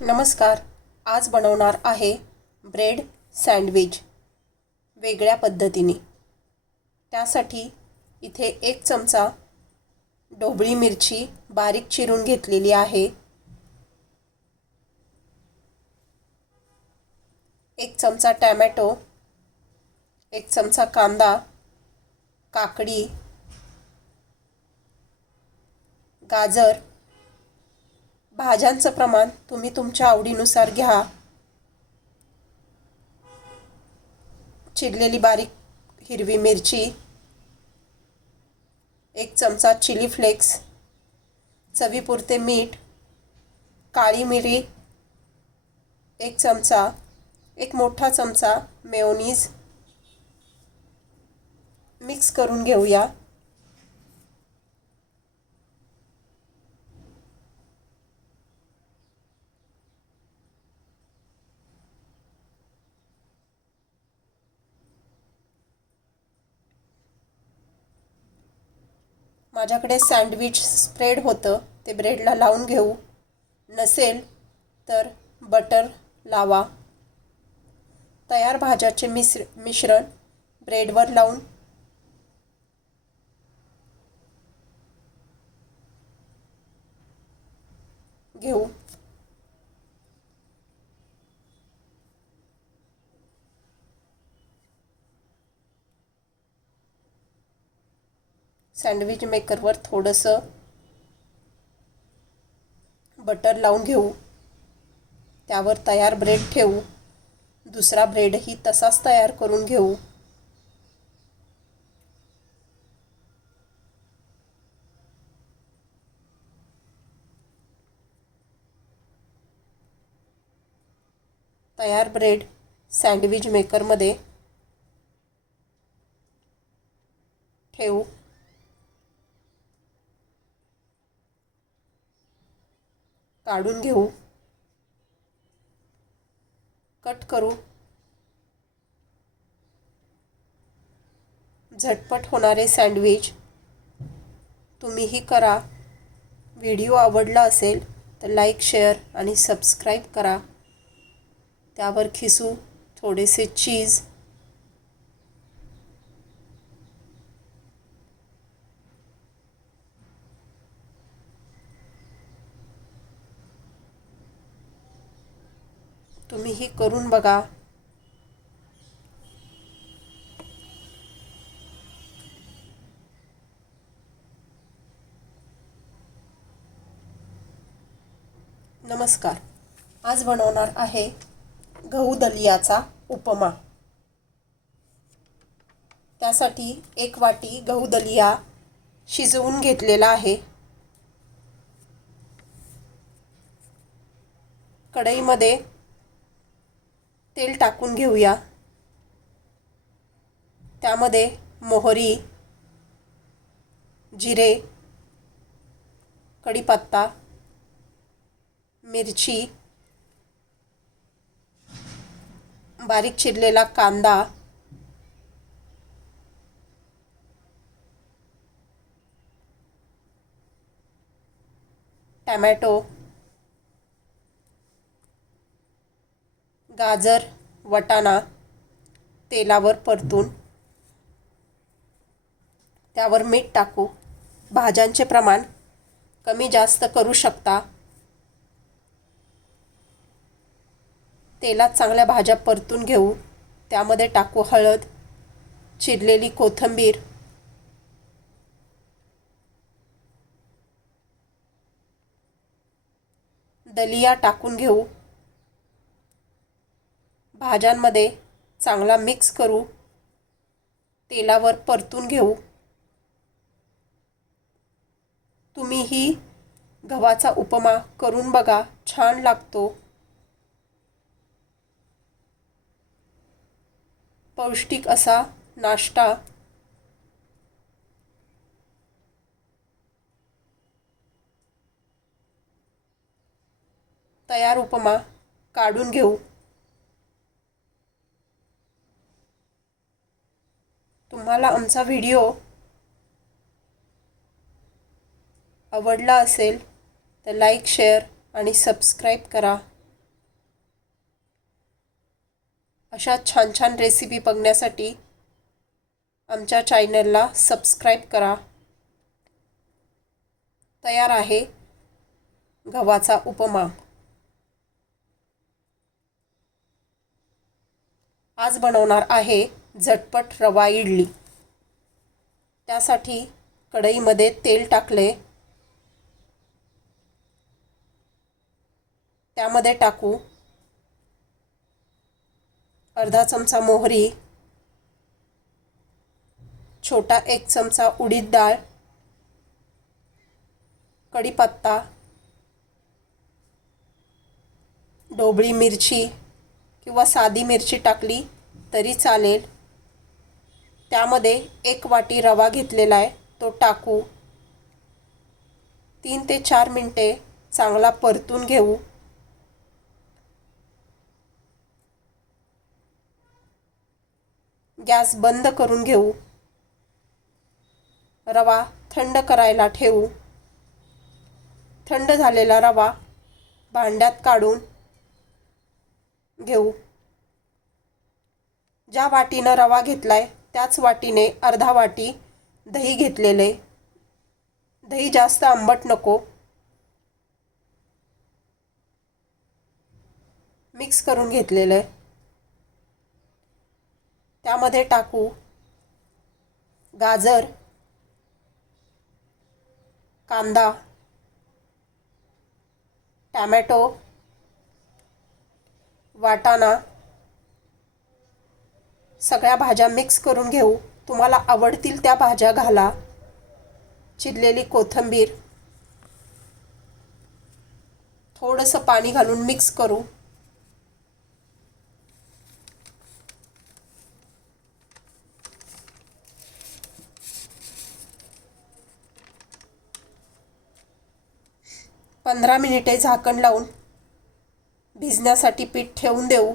नमस्कार. आज बनवणार आहे ब्रेड सँडविच वेगळ्या पद्धतीने. त्यासाठी इथे 1 चमचा ढोबळी मिरची बारीक चिरून घेतलेली आहे. 1 चमचा टोमॅटो, 1 चमचा कांदा, काकडी, गाजर. भाज्यांचं प्रमाण तुम्ही तुमच्या आवडीनुसार घ्या. चिरलेली बारीक हिरवी मिरची, 1 चमचा चिली फ्लेक्स, चवीपुरते मीठ, काळी मिरी 1 चमचा, 1 मोठा चमचा मेयोनीज. मिक्स करून घेऊया. माझ्याकडे सँडविच स्प्रेड होतं, ते ब्रेडला लावून घेऊ. नसेल तर बटर लावा. तयार भाज्याचे मिश्रण ब्रेडवर लावून घेऊ. सँडविच मेकरवर थोडंसं बटर लावून घेऊ. त्यावर तयार ब्रेड ठेवू. दुसरा ब्रेडही तसाच तयार करून घेऊ. तयार ब्रेड सँडविच मेकरमध्ये ठेवू. काढून घेऊ. कट करू. झटपट होणारे सँडविच तुम्हीही करा. व्हिडिओ आवडला असेल तर लाईक, शेअर आणि सबस्क्राईब करा. त्यावर खिसू थोडेसे चीज. तुम्हीही करून बघा. नमस्कार. आज बनवणार आहे गहू दलियाचा उपमा. त्यासाठी 1 वाटी गहू दलिया शिजवून घेतलेला आहे. कढईमध्ये तेल टाकून घेऊया. त्यामध्ये मोहरी, जिरे, कढीपत्ता, मिरची, बारीक चिरलेला कांदा, टोमॅटो, गाजर, वाटाणा तेलावर परतून त्यावर मीठ टाकू. भाज्यांचे प्रमाण कमी जास्त करू शकता. तेलात चांगल्या भाज्या परतून घेऊ. त्यामध्ये टाकू हळद, चिरलेली कोथिंबीर, दलिया टाकून घेऊ. भाज्यांमध्ये चांगला मिक्स करू. तेलावर परतून घेऊ. तुम्हीही गव्हाचा उपमा करून बघा, छान लागतो. पौष्टिक असा नाश्ता. तयार उपमा काढून घेऊ. तुम्हाला आमचा व्हिडिओ आवडला असेल तर लाईक, शेअर आणि सबस्क्राईब करा. अशा छान छान रेसिपी बघण्यासाठी आमच्या चॅनलला सबस्क्राईब करा. तयार आहे गव्हाचा उपमा. आज बनवणार आहे झटपट रवा इडली. त्यासाठी कढईमध्ये तेल टाकले. त्यामध्ये टाकू अर्धा चमचा मोहरी, छोटा 1 चमचा उडीद डाळ, कढीपत्ता, ढोबळी मिरची किंवा साधी मिरची टाकली तरी चालेल. त्यामध्ये 1 वाटी रवा घेतलेला आहे तो टाकू. 3 ते 4 मिनिटे चांगला परतून घेऊ. गॅस बंद करून घेऊ. रवा थंड करायला ठेवू. थंड झालेला रवा भांड्यात काढून घेऊ. ज्या वाटीनं रवा घेतलाय त्याच वाटीने अर्धा वाटी दही घेतलेले. दही जास्त आंबट नको. मिक्स करून घेतलेलं आहे. त्यामध्ये टाकू गाजर, कांदा, टोमॅटो, वाटाणा. सगळ्या भाज्या मिक्स करून घेऊ. तुम्हाला आवडतील त्या भाज्या घाला. चिरलेली कोथिंबीर, थोडंसं पाणी घालून मिक्स करू. पंधरा मिनिटे झाकण लावून भिजण्यासाठी पीठ ठेवून देऊ.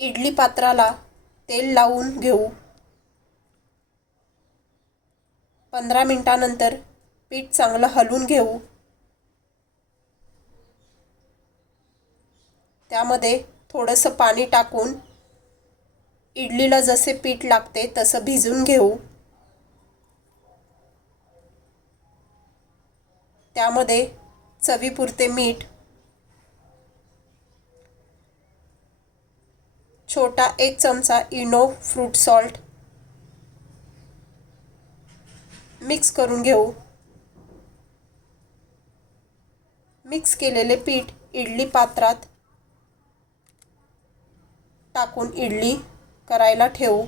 इडली पात्राला तेल लावून घेऊ. 15 मिनिटानंतर पीठ चांगलं हलवून घेऊ. त्यामध्ये थोडंसं पाणी टाकून इडलीला जसे पीठ लागते तसं भिजून घेऊ. त्यामध्ये चवीपुरते मीठ, छोटा 1 चमचा इनो फ्रूट सॉल्ट मिक्स करून घेऊ. मिक्स केलेले पीठ इडली पात्रात टाकून इडली करायला ठेवू.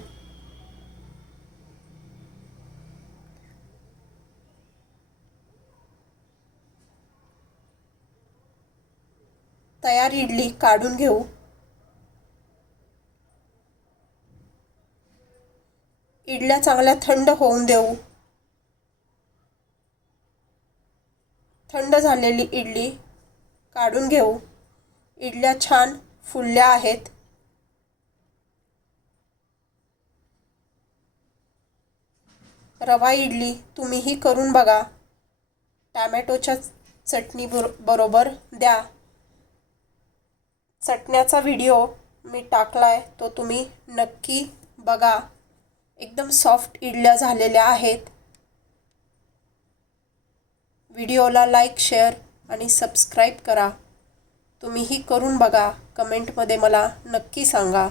तयार इडली काढून घेऊ. इडल्या चांगल्या थंड होऊन देऊ. थंड झालेली इडली काढून घेऊ. इडल्या छान फुलल्या आहेत. रवा इडली तुम्हीही करून बघा. टोमॅटोच्या चटणी बरोबर द्या. चटण्याचा व्हिडिओ मी टाकलाय तो तुम्ही नक्की बघा. एकदम सॉफ्ट इडल्या झालेल्या आहेत. व्हिडिओला लाईक, शेअर आणि सबस्क्राईब करा. तुम्हीही करून बघा. कमेंटमध्ये मला नक्की सांगा.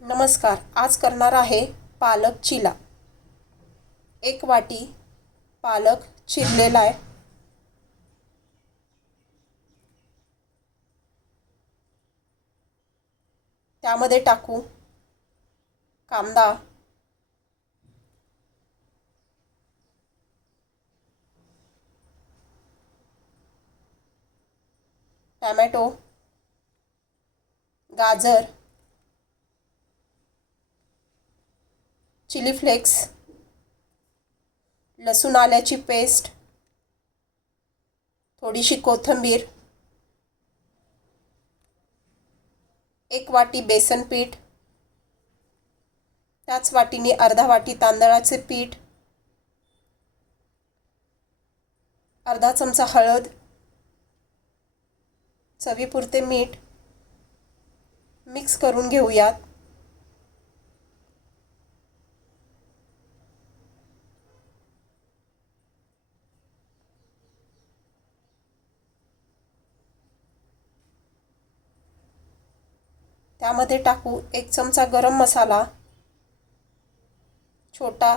नमस्कार. आज करणार आहे पालक चिला. 1 वाटी पालक चिरलेला आहे. त्यामध्ये टाकू कांदा, टोमॅटो, गाजर, चिली फ्लेक्स, लसूण आल्याची पेस्ट, थोडीशी कोथिंबीर, 1 वाटी बेसन पीठ, त्याच वाटीने अर्धा वाटी तांदळाचे पीठ, अर्धा चमचा हळद, चवीपुरते मीठ मिक्स करून घेऊयात. त्यामध्ये टाकू 1 चमचा गरम मसाला, छोटा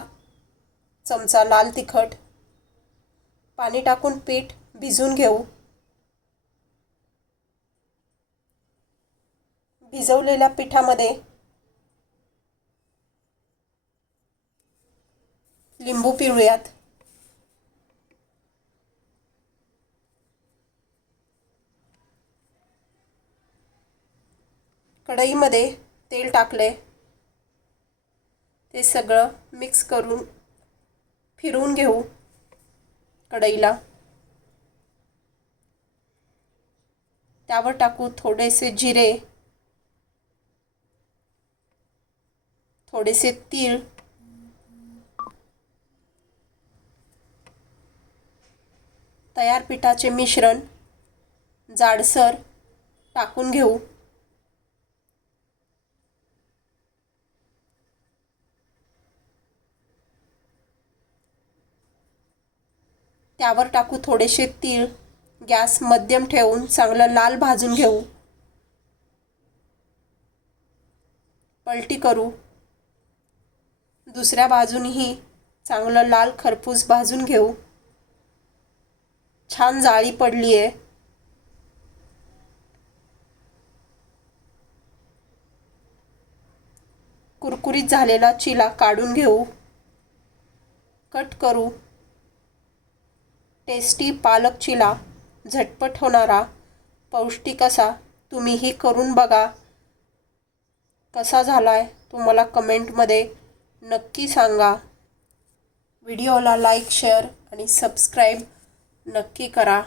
चमचा लाल तिखट. पाणी टाकून पीठ भिजवून घेऊ. भिजवलेल्या पिठामध्ये लिंबू पिळूयात. कढईमध्ये तेल टाकले. ते सगळं मिक्स करून फिरवून घेऊ कढईला. त्यावर टाकू थोडेसे जिरे, थोडेसे तीळ, तयार पिठाचे मिश्रण जाडसर टाकून घेऊ. त्यावर टाकू थोडेसे तीळ. गॅस मध्यम ठेवून चांगलं लाल भाजून घेऊ. पलटी करू. दुसऱ्या बाजूनही चांगलं लाल खरपूस भाजून घेऊ. छान जाळी पडली आहे. कुरकुरीत झालेला चिला काढून घेऊ. कट करू. टेस्टी पालक चिला झटपट होणारा, पौष्टिक असा तुम्हीही करून बघा. कसा झालाय तुम्हाला कमेंटमध्ये नक्की सांगा. व्हिडिओला लाईक, शेअर आणि सबस्क्राईब नक्की करा.